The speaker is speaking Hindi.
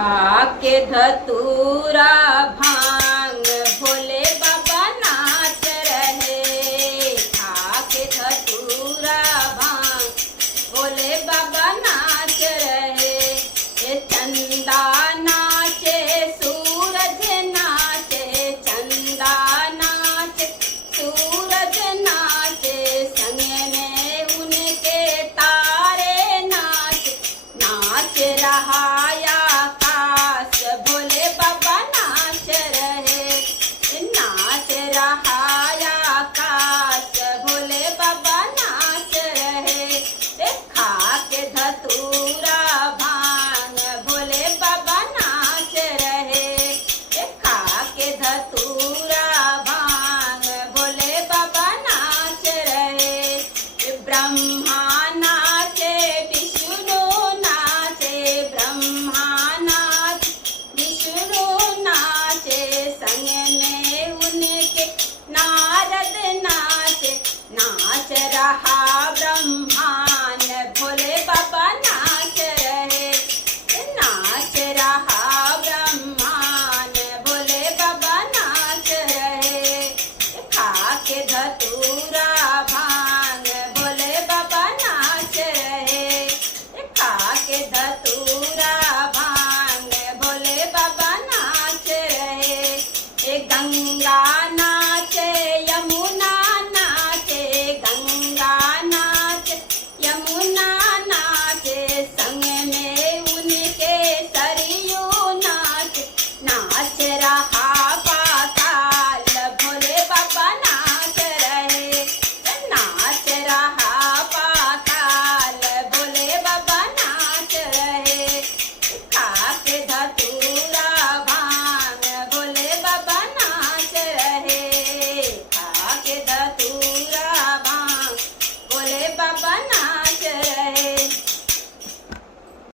खाके धतूरा भांग भोले बाबा नाच रहे। खाके धतूरा भांग भोले बाबा नाच रहे। ये चंदा नाचे सूरज नाचे, चंदा नाचे सूरज नाचे, संग में उनके तारे नाचे। नाच रहा आकाश भोले बाबा नाच रहे। नाच रहा आकाश भोले बाबा नाच रहे। खाके धतूरा भांग भोले बाबा नाच रहे। खाके धतूरा भांग भोले बाबा नाच रहे। ब्रह्मा नाचे विष्णु नाचे, ब्रह्मा नाचे विष्णु नाचे, संग में उनके नारद नाचे। नाच रहा ब्रह्मांड भोले बाबा नाच रहे। नाच रहा ब्रह्मांड भोले बाबा नाच रहे। खाके धतूरा भांग भोले बाबा नाच रहे। खाके धतूरा भांग भोले बाबा नाच रहे। गंगा नाचे यमुना नाचे, गंगा नाचे यमुना नाचे, संग में उनके सरयू नाचे। नाच रहा पाताल भोले बाबा नाच रहे। नाच रहा पाताल भोले बाबा नाच रहे। खाके धतूरा भांग भोले बाबा नाच रहे। खाके धतूरा भांग भोले बाबा